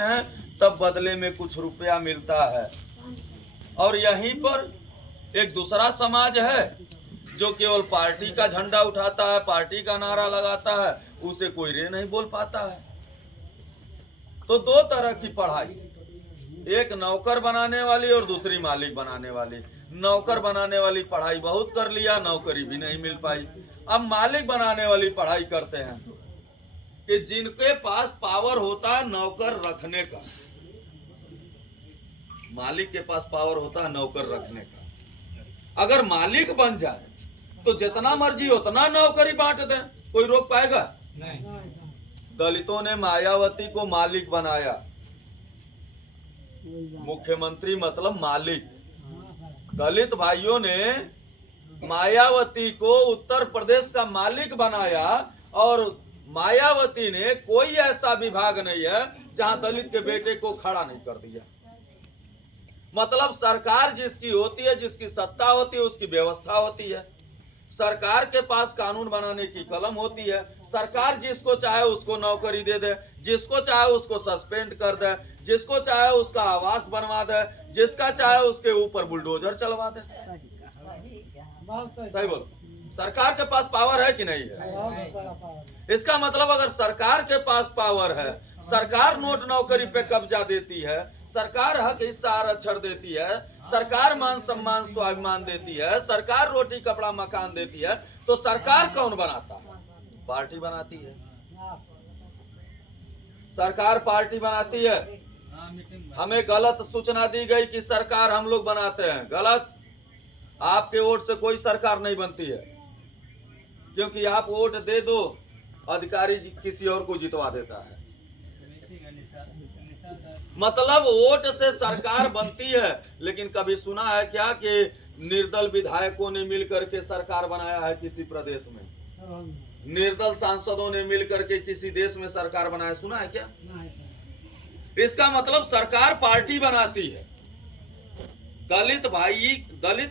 हैं तब बदले में कुछ रुपया मिलता है। और यहीं पर एक दूसरा समाज है जो केवल पार्टी का झंडा उठाता है, पार्टी का नारा लगाता है, उसे कोई रे नहीं बोल पाता है। तो दो तरह की पढ़ाई, एक नौकर बनाने वाली और दूसरी मालिक बनाने वाली। नौकर बनाने वाली पढ़ाई बहुत कर लिया, नौकरी भी नहीं मिल पाई। अब मालिक बनाने वाली पढ़ाई करते हैं कि जिनके पास पावर होता है नौकर रखने का, मालिक के पास पावर होता है नौकर रखने का। अगर मालिक बन जाए तो जितना मर्जी उतना नौकरी बांट दे, कोई रोक पाएगा? नहीं। दलितों ने मायावती को मालिक बनाया, मुख्यमंत्री मतलब मालिक। दलित भाइयों ने मायावती को उत्तर प्रदेश का मालिक बनाया और मायावती ने कोई ऐसा विभाग नहीं है जहां दलित के बेटे को खड़ा नहीं कर दिया। मतलब सरकार जिसकी होती है, जिसकी सत्ता होती है, उसकी व्यवस्था होती है। सरकार के पास कानून बनाने की कलम होती है। सरकार जिसको चाहे उसको नौकरी दे दे, जिसको चाहे उसको सस्पेंड कर दे, जिसको चाहे उसका आवास बनवा दे, जिसका चाहे उसके ऊपर बुलडोजर चलवा दे। सही बोलो, सरकार के पास पावर है कि नहीं है? इसका मतलब अगर सरकार के पास पावर है, सरकार नोट नौकरी पे कब्जा देती है, सरकार हक हिस्सा आरक्षण देती है, सरकार मान सम्मान स्वाभिमान देती है, सरकार रोटी कपड़ा मकान देती है, तो सरकार कौन बनाता है? पार्टी बनाती है। सरकार पार्टी बनाती है। हमें गलत सूचना दी गई कि सरकार हम लोग बनाते हैं। गलत। आपके वोट से कोई सरकार नहीं बनती है, क्योंकि आप वोट दे दो, अधिकारी किसी और को जितवा देता है। मतलब वोट से सरकार बनती है। लेकिन कभी सुना है क्या कि निर्दल विधायकों ने मिलकर के सरकार बनाया है किसी प्रदेश में? निर्दल सांसदों ने मिलकर के किसी देश में सरकार बनाया, सुना है क्या? इसका मतलब सरकार पार्टी बनाती है। दलित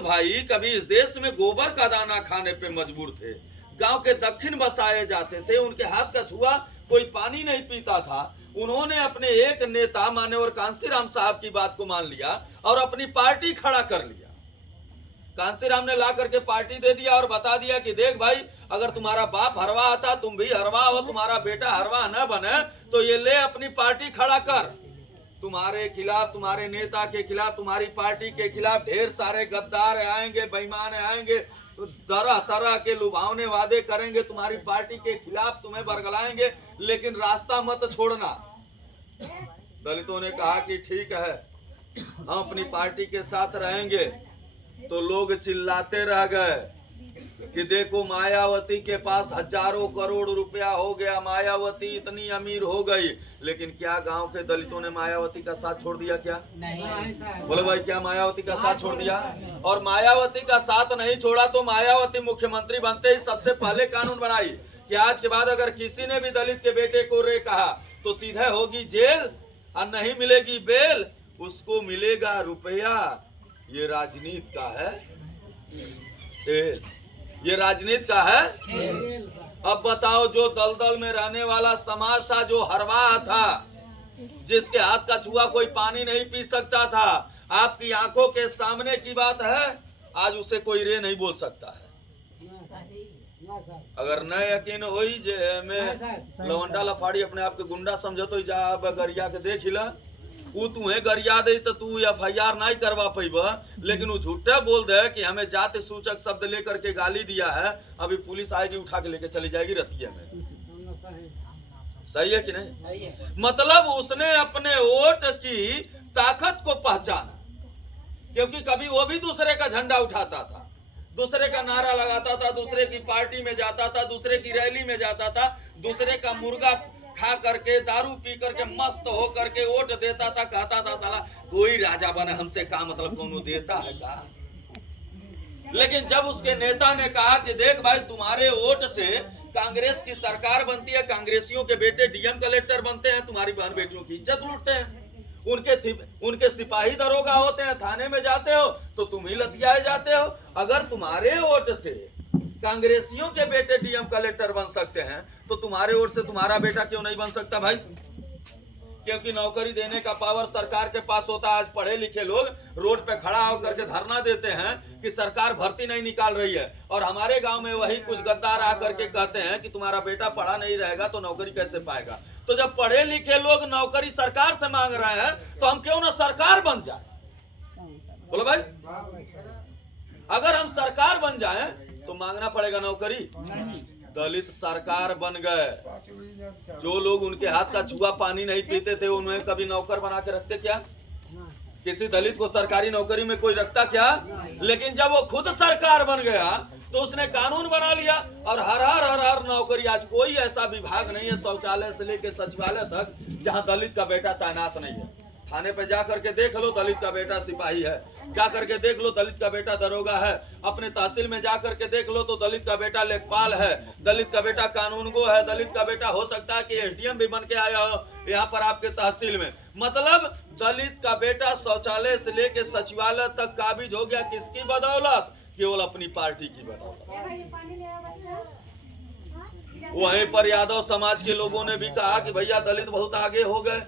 भाई कभी इस देश में गोबर का दाना खाने पे मजबूर थे। गांव के दक्षिण बसाए जाते थे, उनके हाथ का छुआ कोई पानी नहीं पीता था। उन्होंने अपने एक नेता मान्यवर कांसीराम साहब की बात को मान लिया और अपनी पार्टी खड़ा कर लिया। कांसीराम ने ला करके पार्टी दे दिया और बता दिया कि देख भाई, अगर तुम्हारा बाप हरवा आता, तुम भी हरवा हो, तुम्हारा बेटा हरवा न बने तो ये ले अपनी पार्टी खड़ा कर। तुम्हारे खिलाफ, तुम्हारे नेता के खिलाफ, तुम्हारी पार्टी के खिलाफ ढेर सारे गद्दार आएंगे, बेईमान आएंगे, तो तरह तरह के लुभावने वादे करेंगे, तुम्हारी पार्टी के खिलाफ तुम्हें बरगलाएंगे, लेकिन रास्ता मत छोड़ना। दलितों ने कहा कि ठीक है, हम अपनी पार्टी के साथ रहेंगे। तो लोग चिल्लाते रह गए कि देखो मायावती के पास हजारों करोड़ रुपया हो गया, मायावती इतनी अमीर हो गई। लेकिन क्या गांव के दलितों ने मायावती का साथ छोड़ दिया? क्या नहीं। बोले भाई, क्या मायावती का साथ छोड़ दिया? और मायावती का साथ नहीं छोड़ा तो मायावती मुख्यमंत्री बनते ही सबसे पहले कानून बनाई कि आज के बाद अगर किसी ने भी दलित के बेटे को रे कहा तो सीधे होगी जेल और नहीं मिलेगी बेल, उसको मिलेगा रुपया। ये राजनीति का है, ये राजनीति का है। अब बताओ, जो दलदल में रहने वाला समाज था, जो हरवाह था, जिसके हाथ का छुआ कोई पानी नहीं पी सकता था, आपकी आंखों के सामने की बात है, आज उसे कोई रे नहीं बोल सकता है। अगर न यकीन हो जे में लवंडा लफाड़ी अपने आप के गुंडा समझो तो जा गरिया के देख ला, तुम्हें गरिया दे तो तू FIR नहीं करवा पैब, लेकिन वो झूठे बोल दे कि हमें जाति सूचक शब्द लेकर के गाली दिया है, अभी पुलिस आएगी उठा के लेके चली जाएगी रतिया में। सही है कि नहीं? सही है। मतलब उसने अपने वोट की ताकत को पहचाना, क्योंकि कभी वो भी दूसरे का झंडा उठाता था, दूसरे का नारा लगाता था, दूसरे की पार्टी में जाता था, दूसरे की रैली में जाता था, दूसरे का मुर्गा खा करके, दारू पी करके, मस्त हो करके वोट देता था। कहता था साला कोई राजा बने, हमसे का मतलब, कौन देता है का? लेकिन जब उसके नेता ने कहा कि देख भाई, तुम्हारे वोट से कांग्रेस की सरकार बनती है, कांग्रेसियों के बेटे DM कलेक्टर बनते हैं, तुम्हारी बहन बेटियों की इज्जत लूटते हैं, उनके सिपाही दरोगा होते हैं, थाने में जाते हो तो तुम ही लतियाए जाते हो। अगर तुम्हारे वोट से कांग्रेसियों के बेटे DM कलेक्टर बन सकते हैं तो तुम्हारे वोट से तुम्हारा बेटा क्यों नहीं बन सकता भाई? क्योंकि नौकरी देने का पावर सरकार के पास होता है। आज पढ़े लिखे लोग रोड पे खड़ा होकर के धरना देते हैं कि सरकार भर्ती नहीं निकाल रही है, और हमारे गांव में वही कुछ गद्दार आकर के कहते हैं कि तुम्हारा बेटा पढ़ा नहीं रहेगा तो नौकरी कैसे पाएगा। तो जब पढ़े लिखे लोग नौकरी सरकार से मांग रहे हैं तो हम क्यों ना सरकार बन जाए? बोलो भाई, अगर हम सरकार बन जाएं तो मांगना पड़ेगा नौकरी। दलित सरकार बन गए, जो लोग उनके हाथ का छुआ पानी नहीं पीते थे उन्हें कभी नौकर बना के रखते क्या? किसी दलित को सरकारी नौकरी में कोई रखता क्या? लेकिन जब वो खुद सरकार बन गया तो उसने कानून बना लिया, और हर नौकरी। आज कोई ऐसा विभाग नहीं है, शौचालय से लेकर सचिवालय तक, जहां दलित का बेटा तैनात नहीं है। थाने पे जा करके देख लो, दलित का बेटा सिपाही है। जा करके देख लो, दलित का बेटा दरोगा है। अपने तहसील में जा करके देख लो तो दलित का बेटा लेखपाल है, दलित का बेटा कानूनगो है, दलित का बेटा हो सकता है कि एसडीएम भी बन के आया हो यहाँ पर आपके तहसील में। मतलब दलित का बेटा शौचालय से लेके सचिवालय तक काबिज हो गया। किसकी बदौलत? केवल अपनी पार्टी की बदौलत। वहीं पर यादव समाज के लोगों ने भी कहा कि भैया दलित बहुत आगे हो गए,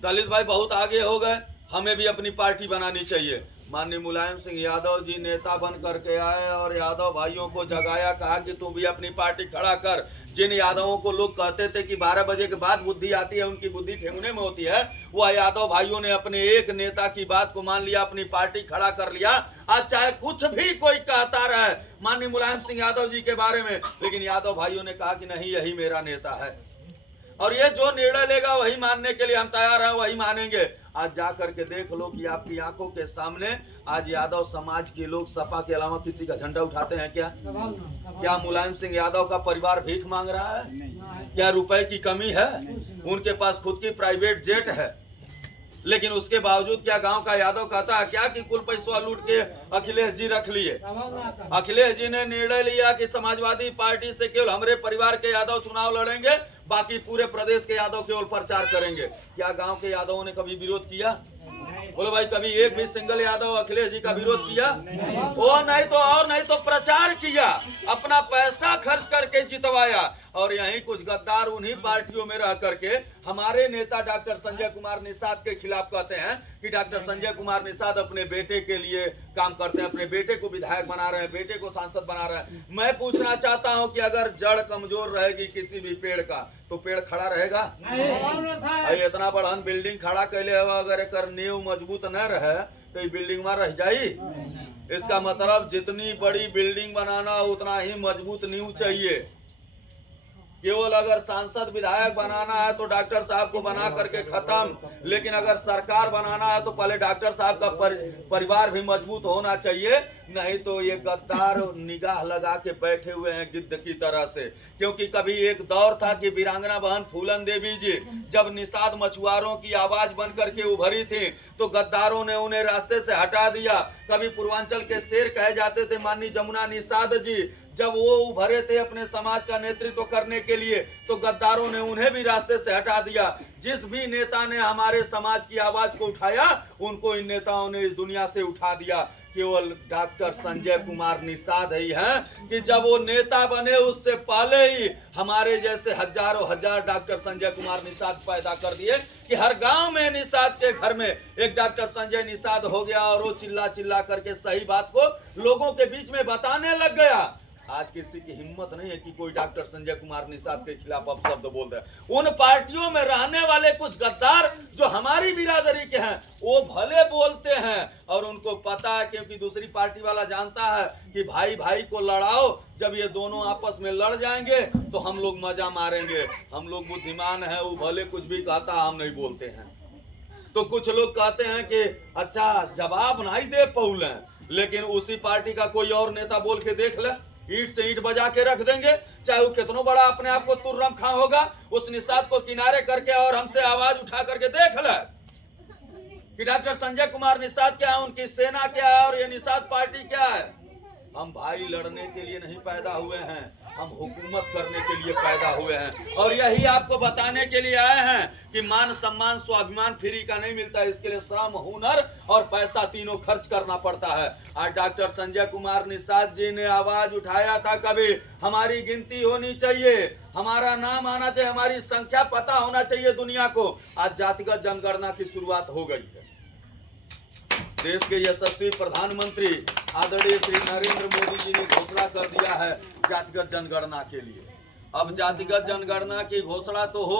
दलित भाई बहुत आगे हो गए, हमें भी अपनी पार्टी बनानी चाहिए। माननीय मुलायम सिंह यादव जी नेता बन करके आए और यादव भाइयों को जगाया, कहा कि तू भी अपनी पार्टी खड़ा कर। जिन यादवों को लोग कहते थे कि 12 बजे के बाद बुद्धि आती है, उनकी बुद्धि ठेंगने में होती है, वह यादव भाइयों ने अपने एक नेता की बात को मान लिया, अपनी पार्टी खड़ा कर लिया। आज चाहे कुछ भी कोई कहता रहे माननीय मुलायम सिंह यादव जी के बारे में, लेकिन यादव भाइयों ने कहा कि नहीं, यही मेरा नेता है, और ये जो निर्णय लेगा वही मानने के लिए हम तैयार हैं, वही मानेंगे। आज जा करके देख लो कि आपकी आंखों के सामने आज यादव समाज के लोग सपा के अलावा किसी का झंडा उठाते हैं क्या? क्या मुलायम सिंह यादव का परिवार भीख मांग रहा है? क्या रुपए की कमी है? उनके पास खुद की प्राइवेट जेट है, लेकिन उसके बावजूद क्या गांव का यादव कहता है क्या कि कुल पैसा लूट के अखिलेश जी रख लिए? अखिलेश जी ने निर्णय लिया कि समाजवादी पार्टी से केवल हमारे परिवार के यादव चुनाव लड़ेंगे, बाकी पूरे प्रदेश के यादव केवल प्रचार करेंगे। क्या गांव के यादवों ने कभी विरोध किया? बोलो भाई, कभी एक भी सिंगल यादव अखिलेश जी का विरोध किया? वो नहीं तो और नहीं तो प्रचार किया, अपना पैसा खर्च करके जितवाया। और यही कुछ गद्दार उन्हीं पार्टियों में रह करके हमारे नेता डॉक्टर संजय कुमार निषाद के खिलाफ कहते हैं कि डॉक्टर संजय कुमार निषाद अपने बेटे के लिए काम करते हैं, अपने बेटे को विधायक बना रहे हैं, बेटे को सांसद बना रहे हैं। मैं पूछना चाहता हूं कि अगर जड़ कमजोर रहेगी किसी भी पेड़ का तो पेड़ खड़ा रहेगा? इतना बड़हन बिल्डिंग खड़ा कैले हुआ, अगर एक नींव मजबूत न रहे तो ये बिल्डिंग में रह जाई। इसका मतलब जितनी बड़ी बिल्डिंग बनाना उतना ही मजबूत नींव चाहिए। केवल अगर सांसद विधायक बनाना है तो डॉक्टर साहब को बना करके खत्म, लेकिन अगर सरकार बनाना है तो पहले डॉक्टर साहब का परिवार भी मजबूत होना चाहिए। नहीं तो ये गद्दार निगाह लगा के बैठे हुए हैं गिद्ध की तरह से। क्योंकि कभी एक दौर था कि वीरांगना बहन फूलन देवी जी जब निषाद मछुआरों की आवाज बन करके उभरी थी तो गद्दारों ने उन्हें रास्ते से हटा दिया। कभी पूर्वांचल के शेर कहे जाते थे माननीय जमुना निषाद जी, जब वो उभरे थे अपने समाज का नेतृत्व करने के लिए तो गद्दारों ने उन्हें भी रास्ते से हटा दिया। जिस भी नेता ने हमारे समाज की आवाज को उठाया उनको इन नेताओं ने इस दुनिया से उठा दिया। केवल डॉक्टर संजय कुमार निषाद ही हैं कि जब वो नेता बने उससे पहले ही हमारे जैसे हजारों हजार डॉक्टर संजय कुमार निषाद पैदा कर दिए कि हर गांव में निषाद के घर में एक डॉक्टर संजय निषाद हो गया और वो चिल्ला चिल्ला करके सही बात को लोगों के बीच में बताने लग गया। आज किसी की हिम्मत नहीं है कि कोई डॉक्टर संजय कुमार निषाद के खिलाफ अपशब्द बोल दे। उन पार्टियों में रहने वाले कुछ गद्दार जो हमारी बिरादरी के हैं वो भले बोलते हैं और उनको पता है, क्योंकि दूसरी पार्टी वाला जानता है कि भाई भाई को लड़ाओ, जब ये दोनों आपस में लड़ जाएंगे तो हम लोग मजा मारेंगे। हम लोग बुद्धिमान है, वो भले कुछ भी कहता हम नहीं बोलते हैं। तो कुछ लोग कहते हैं कि अच्छा जवाब नहीं दे पौले, लेकिन उसी पार्टी का कोई और नेता बोल के देख ले, ईंट से ईंट बजा के रख देंगे, चाहे वो कितना बड़ा अपने आप को तुर्रम खा होगा। उस निषाद को किनारे करके और हमसे आवाज उठा करके देख ले कि डॉक्टर संजय कुमार निषाद क्या है, उनकी सेना क्या है और ये निषाद पार्टी क्या है। हम भाई लड़ने के लिए नहीं पैदा हुए हैं, हम हुकूमत करने के लिए पैदा हुए हैं। और यही आपको बताने के लिए आए हैं कि मान सम्मान स्वाभिमान फ्री का नहीं मिलता, इसके लिए श्रम, हुनर और पैसा तीनों खर्च करना पड़ता है। आज डॉक्टर संजय कुमार निषाद जी ने आवाज उठाया था, कभी हमारी गिनती होनी चाहिए, हमारा नाम आना चाहिए, हमारी संख्या पता होना चाहिए दुनिया को। आज जातिगत जनगणना की शुरुआत हो गई है। देश के यशस्वी प्रधानमंत्री आदरणीय श्री नरेंद्र मोदी जी ने घोषणा कर दिया है जातिगत जनगणना के लिए। अब जातिगत जनगणना की घोषणा तो हो